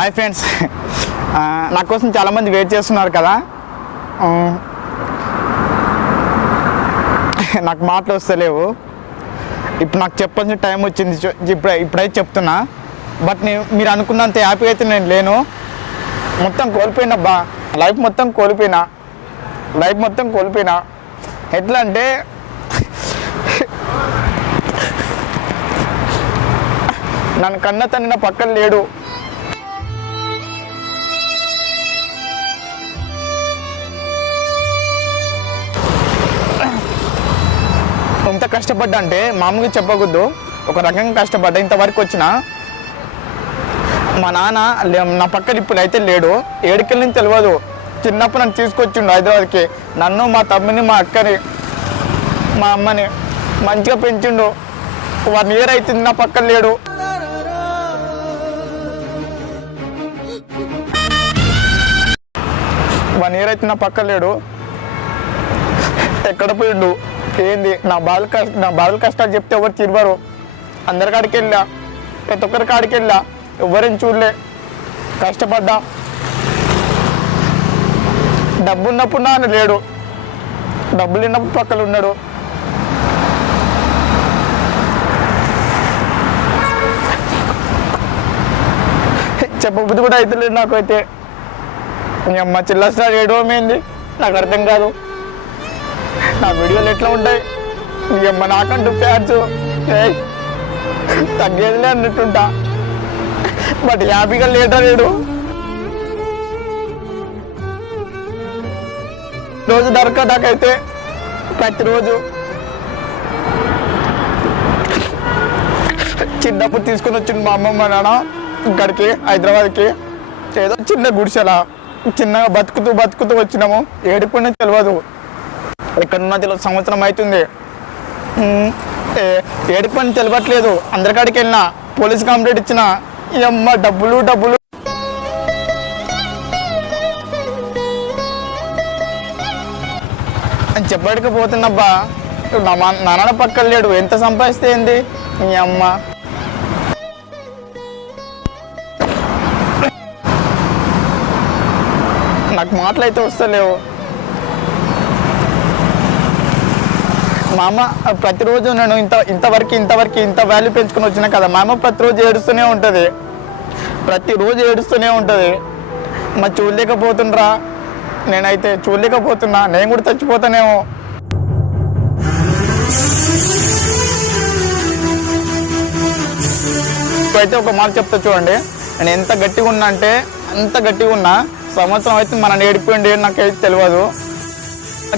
Hi friends, నా కోసం చాలామంది వెయిట్ చేస్తున్నారు కదా. నాకు మాటలు వస్తలేవు. ఇప్పుడు నాకు చెప్పాల్సిన టైం వచ్చింది. ఇప్పుడైతే చెప్తున్నా. బట్ మీరు అనుకున్నంత హ్యాపీగా అయితే నేను లేను. మొత్తం కోల్పోయినా లైఫ్ మొత్తం కోల్పోయినా. ఎట్లా అంటే నన్ను కన్న తండ్రి నా పక్కన లేడు. ఎంత కష్టపడ్డా అంటే మామూలుగా చెప్పకూడదు, ఒక రకంగా కష్టపడ్డా. ఇంతవరకు వచ్చిన మా నాన్న నా పక్కన ఇప్పుడు అయితే లేడు. ఏడుకెళ్ళని తెలియదు. చిన్నప్పుడు నన్ను తీసుకొచ్చిండు హైదరాబాద్కి. నన్ను, మా తమ్ముని, మా అక్కని, మా అమ్మని మంచిగా పెంచిండు. 1 year అవుతుంది నా పక్కన లేడు. నా పక్కన లేడు. ఎక్కడ పోయిండు ఏంది? నా బాధల కష్టాలు చెప్తే ఎవరు తిరగరు. అందరికాడికి వెళ్ళా, ప్రతి ఒక్కరి కాడికి వెళ్ళా, ఎవరేం చూడలే. కష్టపడ్డా. డబ్బు ఉన్నప్పుడు నాన్న లేడు, డబ్బులు ఉన్నప్పుడు పక్కన ఉన్నాడు. చెప్పబుద్ధి కూడా అయితే లేదు నాకైతే. మీ అమ్మ చిల్లస్తా ఏడవమైంది నాకు అర్థం కాదు. నా వీడియోలు ఎట్లా ఉంటాయి? మీ అమ్మ నాకంటూ ఫ్యాన్స్ తగ్గేదిలే అన్నట్టుంటా. బట్ హ్యాపీగా లేడు. రోజు దొరక నాకైతే ప్రతిరోజు చిన్నప్పుడు తీసుకుని వచ్చింది మా అమ్మమ్మ నాన్న ఇక్కడికి హైదరాబాద్కి. ఏదో చిన్న గుడిసెలా చిన్నగా బతుకుతూ వచ్చినాము. ఏడుపునే తెలియదు, ఎక్కడున్నా తెలియదు. సంవత్సరం అవుతుంది. ఏడుపని తెలియట్లేదు. అందరికాడికి వెళ్ళినా, పోలీస్ కంప్లైంట్ ఇచ్చిన. ఈ అమ్మ డబ్బులు అని చెప్పడికపోతున్నబ్బా. నాన్న పక్కన లేడు. ఎంత సంపాదిస్తే ఏంది? మీ అమ్మ నాకు మాటలు అయితే వస్తలేవు. మా అమ్మ ప్రతిరోజు నేను ఇంత వాల్యూ పెంచుకుని వచ్చినా కదా. మా అమ్మ ప్రతిరోజు ఏడుస్తూనే ఉంటుంది. మరి చూడలేకపోతుండ్రా, నేనైతే చూడలేకపోతున్నా. నేను కూడా చచ్చిపోతానేమో. అయితే ఒక మాట చెప్తా చూడండి. నేను ఎంత గట్టిగా ఉన్నా అంటే అంత గట్టిగా ఉన్నా. సంవత్సరం అయితే మన ఏడిపోయింది నాకైతే తెలియదు.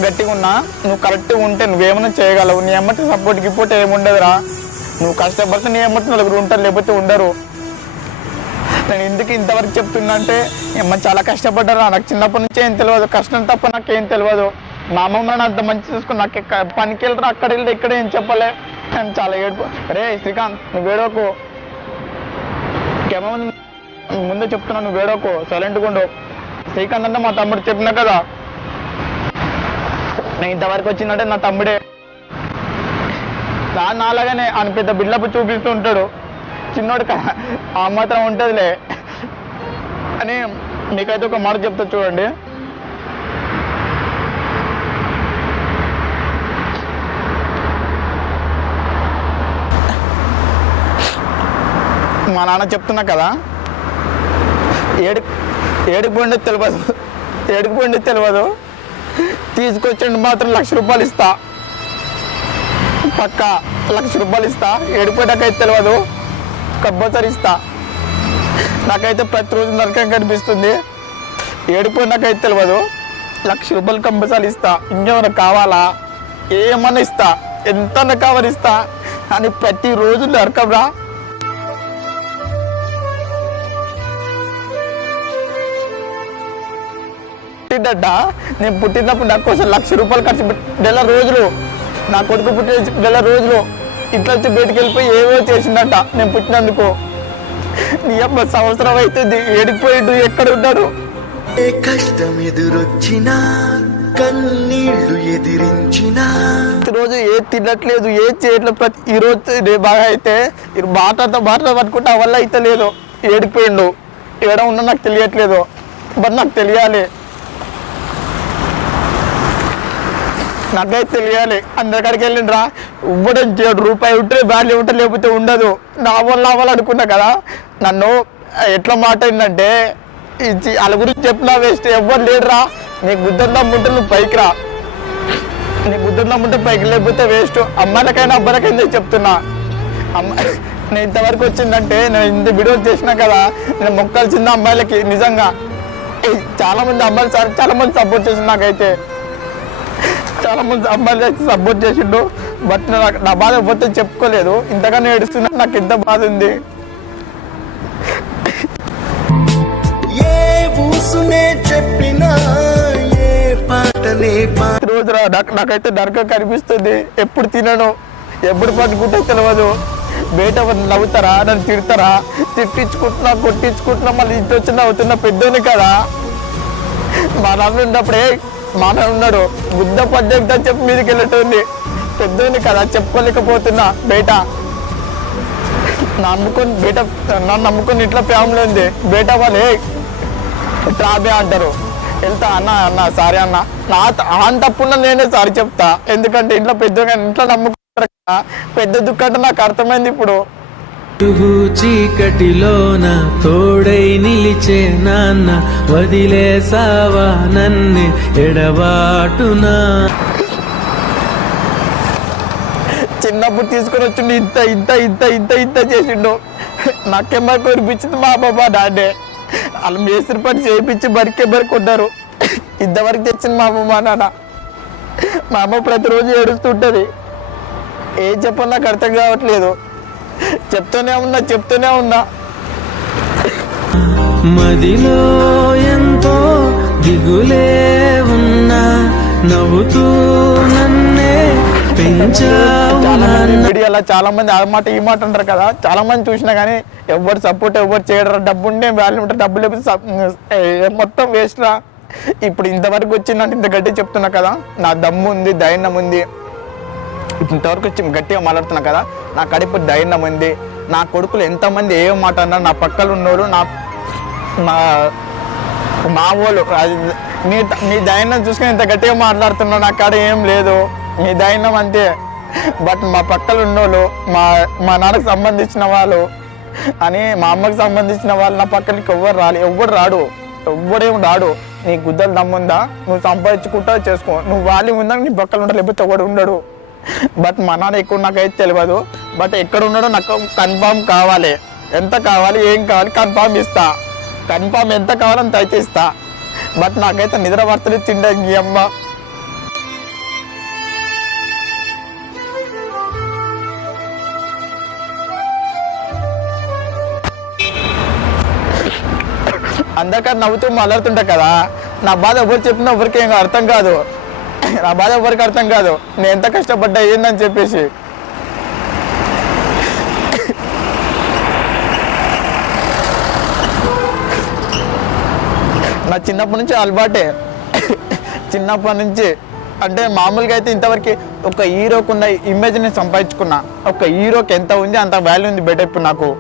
గట్టిగా ఉన్నా. నువ్వు కరెక్ట్గా ఉంటే నువ్వేమైనా చేయగలవు. నీ ఎమ్మటి సపోర్ట్ ఏముండదురా. నువ్వు కష్టపడితే నీ ఎమ్మటి నలుగురు ఉంటారు, లేకపోతే ఉండరు. నేను ఎందుకు ఇంతవరకు చెప్తున్నా అంటే అమ్మ చాలా కష్టపడ్డారా. నాకు చిన్నప్పటి నుంచి ఏం తెలియదు. కష్టం తప్ప నాకేం తెలియదు. మా అమ్మమ్మ అంత మంచి చూసుకుని నాకు పనికి వెళ్ళరా, అక్కడ వెళ్ళి ఇక్కడ ఏం చెప్పలే. నేను చాలా ఏడుపు. రే శ్రీకాంత్, నువ్వు వేడోకు. ఇంకేమో ముందే చెప్తున్నా, నువ్వు వేడోకు, సైలెంట్గా ఉండు. శ్రీకాంత్ అంటే మా తమ్ముడు చెప్పినా కదా. నేను ఇంతవరకు వచ్చిందంటే నా తమ్ముడే. నాలాగానే ఆయన పెద్ద బిల్డప్ చూపిస్తూ ఉంటాడు. చిన్నోడు ఆ మాత్రం ఉంటుందిలే అని మీకైతే ఒక మాట చెప్తా చూడండి. మా నాన్న చెప్తున్నా కదా, ఏడుకు పోయింది తెలియదు. తీసుకొచ్చిండు మాత్రం ₹1,00,000 ఇస్తా. పక్కా ₹1,00,000 ఇస్తా. ఏడిపోయాకైతే తెలియదు, కంపల్సరీ ఇస్తా. నాకైతే ప్రతిరోజు నరకం కనిపిస్తుంది. ఏడిపోయినాకైతే తెలియదు. ₹1,00,000 కంపల్సరీ ఇస్తా. ఇంకేమైనా కావాలా? ఏమన్నా ఇస్తా, ఎంత కావాలి ఇస్తా. కానీ ప్రతిరోజు నరకం రా. నేను పుట్టినప్పుడు నా కోసం ₹1,00,000 ఖర్చు పెట్టి 2 రోజులు, నా కొడుకు పుట్టిన 2 రోజులు ఇంట్లో వచ్చి బయటికి వెళ్ళిపోయి ఏవో చేసిందట నేను పుట్టినందుకు. నీ అమ్మ సంవత్సరం అయితే ఏడిపోయిండు, ఎక్కడ ఉన్నాడు? ఏ కష్టం ఎదురొచ్చినా కన్నీళ్లు ఎదిరించినా రోజు ఏ తినట్లేదు, ఏ చేయట్లేదు. ఈ రోజు బాగా అయితే మాట్లాడుతూ పట్టుకుంటే ఆ వల్ల అయితే లేదు. ఏడిపోయిండు. ఏడ ఉన్నా నాకు తెలియట్లేదు, బట్ నాకు తెలియాలి, నాకైతే తెలియాలి. అందరికాడికి వెళ్ళిండ్రా ఇవ్వడం రూపాయి ఉంటే వాల్యూ ఉంటే లేకపోతే ఉండదు. నా వల్ల అవ్వాలనుకున్నా కదా. నన్ను ఎట్లా మాట ఏంటంటే వాళ్ళ గురించి చెప్పినా వేస్ట్. ఎవ్వరు లేడురా, నీకు బుద్ధం దమ్ముంటే నువ్వు పైకి రా, నీకు బుద్ధం దమ్ముంటే పైకి, లేకపోతే వేస్ట్. అమ్మాయిలకైనా అబ్బాయిలకైనా చెప్తున్నా. నేను ఇంతవరకు వచ్చిందంటే నేను ఇంత వీడియోలు చేసినా కదా, నేను మొక్కాల్సింది అమ్మాయిలకి. నిజంగా చాలా మంది అమ్మాయిలు చాలా మంది సపోర్ట్ చేసిండు, నాకైతే చాలా మంది అమ్మాయిలు అయితే సపోర్ట్ చేసిండు. బట్ నా బాధ పోతే చెప్పుకోలేదు. ఇంతగానే ఏడుస్తున్నా, నాకు ఎంత బాధ ఉంది. రోజు నాకైతే నరకం కనిపిస్తుంది. ఎప్పుడు తినను, ఎప్పుడు పట్టుకుంటే తెలియదు. బయట నవ్వుతారా, నన్ను తిడతారా, తిట్టించుకుంటున్నా, కొట్టించుకుంటున్నా, మళ్ళీ ఇంటి వచ్చి నవ్వుతున్నా. పెద్దోని కదా, మా నాన్న ఉన్నప్పుడే మా నాన్న ఉన్నాడు, బుద్ధ పద్దెక్తా చెప్పి మీదకి వెళ్ళటుంది. పెద్దోని కదా, చెప్పుకోలేకపోతున్నా. బయట నన్ను నమ్ముకొని ఇంట్లో ఫ్యామిలీ ఉంది. బయట వాళ్ళే ట్రాబే అంటారు. వెళ్తా అన్న సారీ అన్న, నా తప్పున్నా నేనే సారీ చెప్తా. ఎందుకంటే ఇంట్లో ఇంట్లో నమ్ముకుంటారు కదా, పెద్ద దుఃఖం నాకు అర్థమైంది ఇప్పుడు. చీకటిలోన తోడై నిలిచే నాన్న, వదిలేసావా నన్ను ఎడబాటునా. చిన్నప్పుడు తీసుకొని వచ్చిండు, ఇంత ఇంత ఇంత ఇంత ఇంత చేసిండు. నాకేమో కొనిపించింది మా బాబా డాడే. వాళ్ళు మేస్త్రి పని చేయించి బరికి కొట్టారు. ఇంతవరకు తెచ్చింది మా అమ్మ మా నాన్న. మా అమ్మ ప్రతిరోజు ఏడుస్తుంటది. ఏం చెప్పాలి నాకు అర్థం కావట్లేదు. చెప్తూనే ఉన్నా. మదిలో ఎంతో దిగులే ఉన్నా, నవ్వుతూ నన్నే మీడియాలో చాలా మంది ఆ మాట ఈ మాట అంటారు కదా. చాలా మంది చూసినా కానీ ఎవరు సపోర్ట్ ఎవరు చేయడరా. డబ్బు ఉంటే వాల్యూ ఉంటే, డబ్బు లేకపోతే మొత్తం వేస్ట్ రా. ఇప్పుడు ఇంతవరకు వచ్చిందంటే ఇంత గట్టి చెప్తున్నా కదా, నా దమ్ము ఉంది, ధైర్యం ఉంది. ఇంతవరకు గట్టిగా మాట్లాడుతున్నా కదా, నా కడుపు ధైర్యం ఉంది. నా కొడుకులు ఎంతమంది ఏ మాట అన్నారు, నా పక్కన ఉన్నోళ్ళు, మా వాళ్ళు, నీ ధైర్యం చూసుకొని ఇంత గట్టిగా మాట్లాడుతున్నా. నా కాడ ఏం లేదు, నీ ధైర్యం అంతే. బట్ మా పక్కన ఉన్నోళ్ళు, మా నాన్నకు సంబంధించిన వాళ్ళు అని, మా అమ్మకి సంబంధించిన వాళ్ళు నా పక్కనకి ఎవ్వడు రాడు. నీ గుద్దలు దమ్ముందా, నువ్వు సంపాదించుకుంటా చేసుకో, నువ్వు వాళ్ళు ఉందా నీ పక్కన ఉంటా, లేకపోతే ఎవడు ఉండడు. బట్ మా నాన్న ఎక్కువ నాకైతే తెలియదు. బట్ ఎక్కడ ఉన్నాడో నాకు కన్ఫామ్ కావాలి. ఎంత కావాలి, ఏం కావాలి కన్ఫామ్ ఇస్తా. కన్ఫామ్ ఎంత కావాలంత అయితే ఇస్తా. బట్ నాకైతే నిద్ర పడుతుంది, తిండి అమ్మ. అందరికీ నవ్వుతూ మాట్లాడుతుంటా కదా, నా బాధ ఎవరు చెప్పినా ఎవరికి ఏం అర్థం కాదు. నా బాధ ఎవరికి అర్థం కాదు, నేను ఎంత కష్టపడ్డా ఏందని చెప్పేసి. నా చిన్నప్పటి నుంచి అలవాటే. చిన్నప్పటి నుంచి అంటే మామూలుగా అయితే ఇంతవరకు ఒక హీరోకున్న ఇమేజ్ నేను సంపాదించుకున్నా. ఒక హీరోకి ఎంత ఉంది అంత వాల్యూ ఉంది బయట. ఇప్పుడు నాకు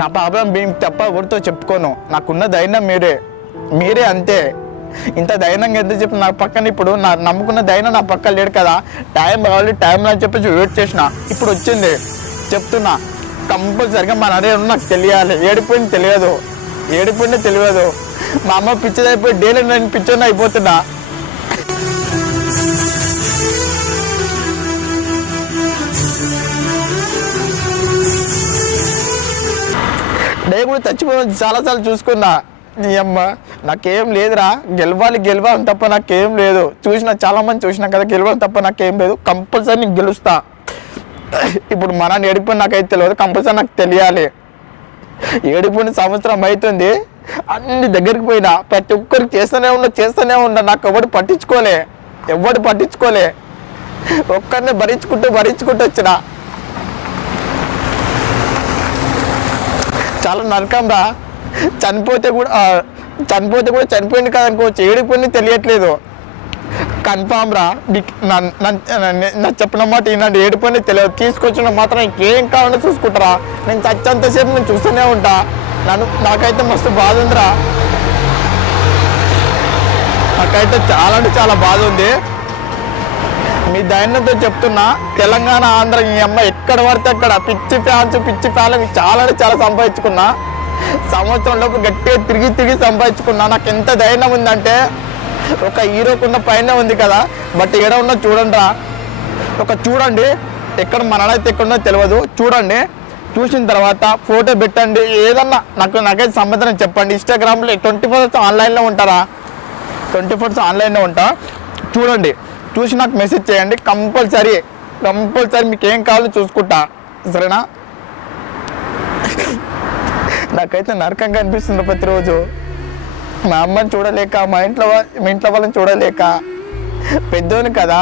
నా ప్రాబ్లం మేము తప్ప ఎవరితో చెప్పుకోను. నాకున్న ధైర్యం మీరే అంతే. ఇంత ధైర్యంగా ఎంత చెప్పి నా పక్కన ఇప్పుడు నా నమ్ముకున్న ధైర్యం నా పక్కన లేడు కదా. టైం కావాలి, టైంలో అని చెప్పేసి వెయిట్ చేసిన. ఇప్పుడు వచ్చింది, చెప్తున్నా కంపల్సరిగా మా నాన్న నాకు తెలియాలి. ఏడిపోయింది తెలియదు. మా అమ్మ పిచ్చిదైపోయి డైలీ నేను పిచ్చోని అయిపోతున్నా. నేను కూడా చచ్చిపోయి చాలాసార్లు చూసుకున్నా. నీ అమ్మ నాకేం లేదురా, గెలవాలి తప్ప నాకేం లేదు. చాలా మంది చూసినా కదా, గెలవాలి తప్ప నాకేం లేదు. కంపల్సరీ నీకు గెలుస్తా. ఇప్పుడు మా నాన్న ఏడిపోయి నాకైతే తెలియదు, కంపల్సరీ నాకు తెలియాలి. ఏడిపోయిన సంవత్సరం అవుతుంది. అన్ని దగ్గరికి పోయినా ప్రతి ఒక్కరికి చేస్తూనే ఉన్నా. నాకు ఎవడు పట్టించుకోలే. ఒక్కరిని భరించుకుంటూ వచ్చిన. చాలా నరకం రా. చనిపోతే కూడా చనిపోయింది కదా అనుకోవచ్చు. ఏడిపోయింది తెలియట్లేదు. కన్ఫామ్ రా. నా చెప్పిన మాట ఈనాడు ఏడిపోయింది తెలియదు. తీసుకొచ్చిన మాత్రం ఇంకేం కావాలో చూసుకుంటారా. నేను చచ్చేంతసేపు నేను చూస్తూనే ఉంటా. నాకైతే మస్తు బాధ ఉందిరా. నాకైతే చాలా అంటే చాలా బాధ ఉంది. మీ ధైర్యంతో చెప్తున్నా, తెలంగాణ ఆంధ్ర ఈ అమ్మ ఎక్కడ పడితే అక్కడ పిచ్చి ఫ్యాన్లు చాలా అంటే చాలా సంపాదించుకున్నా. సంవత్సరంలోపు గట్టిగా తిరిగి సంపాదించుకున్నా. నాకు ఎంత ధైర్యం ఉందంటే, ఒక హీరోకున్న పైన ఉంది కదా, బట్ ఎక్కడ ఉన్నా చూడండి రా. చూడండి ఎక్కడ మన అయితే ఎక్కడున్నా తెలియదు. చూడండి, చూసిన తర్వాత ఫోటో పెట్టండి, ఏదన్నా నాకైతే సమాధానం చెప్పండి. ఇన్స్టాగ్రామ్లో 24 hours ఆన్లైన్లో ఉంటారా? 24 hours ఆన్లైన్లో ఉంటా. చూడండి, చూసి నాకు మెసేజ్ చేయండి. కంపల్సరీ మీకు ఏం కావాలో చూసుకుంటా, సరేనా? నాకైతే నరకంగా అనిపిస్తుంది ప్రతిరోజు. మా అమ్మని చూడలేక, మీ ఇంట్లో వాళ్ళని చూడలేక. పెద్దోని కదా,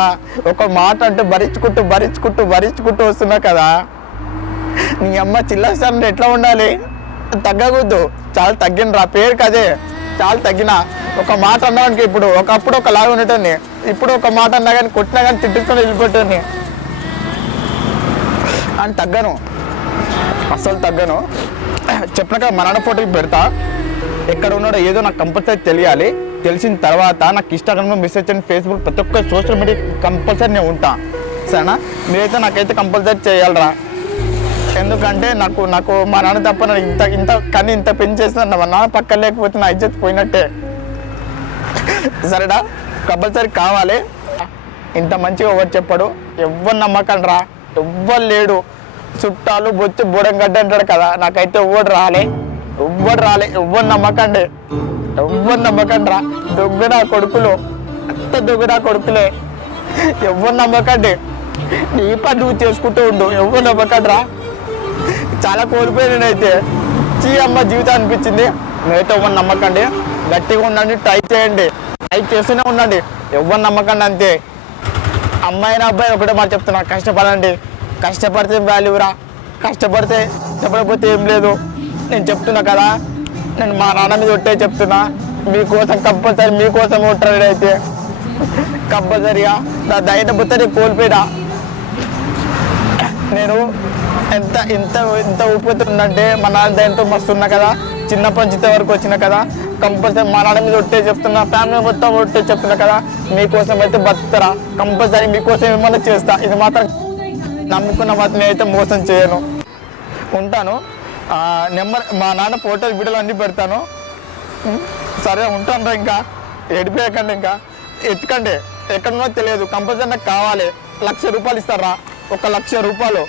ఒక మాట అంటే భరించుకుంటూ వస్తున్నా కదా. నీ అమ్మ చిల్లస్తానంటే ఎట్లా ఉండాలి? తగ్గకూడదు. చాలా తగ్గిన రా, పేరు కదే చాలా తగ్గిన. ఒక మాట అన్నానికి ఇప్పుడు ఒకప్పుడు ఒకలాగా ఉండేటోని, ఇప్పుడు ఒక మాట అన్నా కానీ కొట్టినా కానీ తిట్టుకొని వెళ్ళిపోయేటోని. అని తగ్గను, అస్సలు తగ్గను. చెప్పిన కదా, మా నాన్న ఫోటోకి పెడతా. ఎక్కడ ఉన్నాడో ఏదో నాకు కంపల్సరీ తెలియాలి. తెలిసిన తర్వాత నాకు ఇన్స్టాగ్రామ్లో మెసేజ్ చేయండి, ఫేస్బుక్, ప్రతి ఒక్క సోషల్ మీడియా కంపల్సరీ నేను ఉంటా, సరేనా? మీరైతే నాకైతే కంపల్సరీ చేయాలరా. ఎందుకంటే నాకు మా నాన్న తప్ప ఇంత పెళ్లి చేసిన మా నాన్న పక్కన లేకపోతే నా ఇజ్జత్ పోయినట్టే, సరేనా? కంపల్సరీ కావాలి. ఇంత మంచిగా ఎవరు చెప్పాడు, ఎవ్వరు నమ్మకండి రా, ఎవ్వరు లేడు. చుట్టాలు బొచ్చు బూడంగడ్డ అంటాడు కదా, నాకైతే ఎవ్వరు రాలే. ఎవ్వరు నమ్మకండి రా. దొంగనా కొడుకులు, అంత దొంగనా కొడుకులే. ఎవ్వరు నమ్మకండి. నీ పని నువ్వు చేసుకుంటూ ఉండు, ఎవ్వరు నమ్మకండి రా. చాలా కోల్పోయానైతే. అమ్మ జీవితం అనిపించింది. నేనైతే ఎవరు నమ్మకండి, గట్టిగా ఉండండి, ట్రై చేయండి, ట్రై చేస్తూనే ఉండండి, ఎవరు నమ్మకండి అంతే. అమ్మాయిన అబ్బాయి ఒకటే మాట చెప్తున్నా, కష్టపడండి. కష్టపడితే వాల్యూరా, కష్టపడిపోతే ఏం లేదు. నేను చెప్తున్నా కదా, నేను మా నాన్న మీద ఒట్టే చెప్తున్నా. మీకోసం కంపల్సరీ, మీకోసం ఉంటాడు అయితే కంపల్సరీగా. నా ధైర్యం పోతే కోల్పోయినా. నేను ఎంత ఊపితుందంటే మా నాన్న ధైర్యంతో మస్తున్నా కదా, చిన్నప్పటి నుంచి వరకు వచ్చినా కదా. కంపల్సరీ మా నాన్న మీద ఒట్టే చెప్తున్నా, ఫ్యామిలీ మొత్తం ఒట్టే చెప్తున్నా కదా. మీకోసం అయితే బతుకుతారా, కంపల్సరీ మీకోసం ఏమన్నా చేస్తా. ఇది మాత్రం నమ్ముకున్న మాత్రం నేనైతే మోసం చేయను. ఉంటాను. నెంబర్, మా నాన్న ఫోటోలు వీడియోలు అన్నీ పెడతాను. సరే ఉంటాను. ఇంకా ఎడిపోయకండి, ఇంకా ఎత్తుకండి. ఎక్కడున్నా తెలియదు, కంపల్సరీ నాకు కావాలి. 1,00,000 రూపాయలు ఇస్తారా? 1,00,000 రూపాయలు,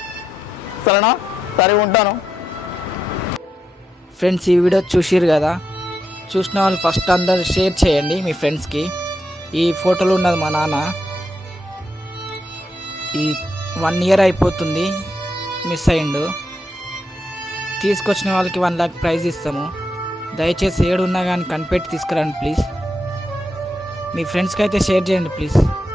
సరేనా? సరే ఉంటాను. ఫ్రెండ్స్, ఈ వీడియో చూసిరు కదా, చూసిన వాళ్ళు ఫస్ట్ అందరు షేర్ చేయండి మీ ఫ్రెండ్స్కి. ఈ ఫోటోలో ఉన్నది మా నాన్న. ఈ 1 year అయిపోతుంది మిస్ అయ్యిండు. తీసుకొచ్చిన వాళ్ళకి 1 lakh ప్రైజ్ ఇస్తాము. దయచేసి ఏడున్నా కానీ కనిపెట్టి తీసుకురండి ప్లీజ్. మీ ఫ్రెండ్స్కి అయితే షేర్ చేయండి ప్లీజ్.